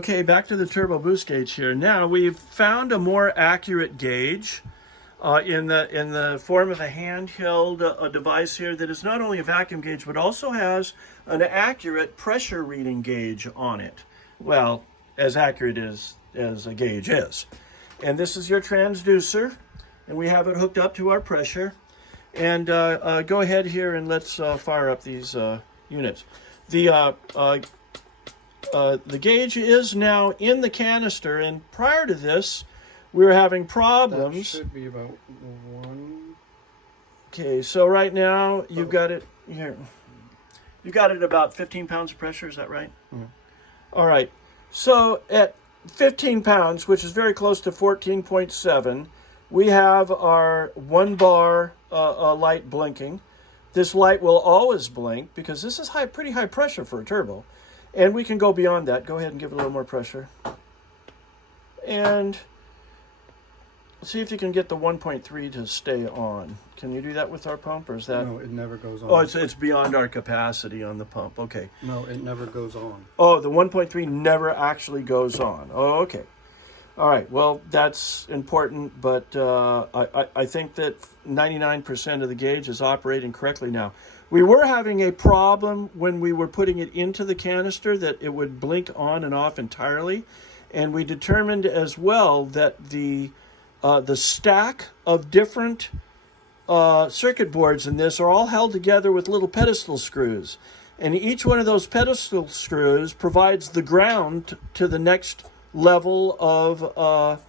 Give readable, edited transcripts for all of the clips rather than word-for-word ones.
Okay, back to the Turbo Boost gauge here. Now we've found a more accurate gauge in the form of a handheld device here that is not only a vacuum gauge but also has an accurate pressure reading gauge on it. Well, as accurate as a gauge is. And this is your transducer, and we have it hooked up to our pressure. And go ahead here and let's fire up these units. The gauge is now in the canister, and prior to this, we were having problems. That should be about 1. Okay, so right now you've got it here. You got it at about 15 pounds of pressure, is that right? Mm-hmm. All right. So at 15 pounds, which is very close to 14.7, we have our 1 bar light blinking. This light will always blink because this is pretty high pressure for a turbo. And we can go beyond that. Go ahead and give it a little more pressure. And see if you can get the 1.3 to stay on. Can you do that with our pump, or is that? No, it never goes on. Oh, it's beyond our capacity on the pump. Okay. No, it never goes on. Oh, the 1.3 never actually goes on. Oh, okay. All right. Well, that's important, but I think that 99% of the gauge is operating correctly now. We were having a problem when we were putting it into the canister that it would blink on and off entirely, and we determined as well that the stack of different circuit boards in this are all held together with little pedestal screws, and each one of those pedestal screws provides the ground to the next level of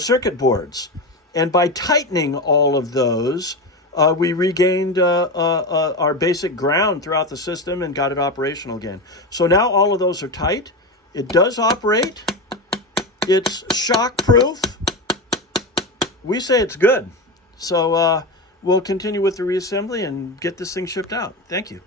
circuit boards. And by tightening all of those, we regained our basic ground throughout the system and got it operational again. So now all of those are tight. It does operate. It's shock-proof. We say it's good. So we'll continue with the reassembly and get this thing shipped out. Thank you.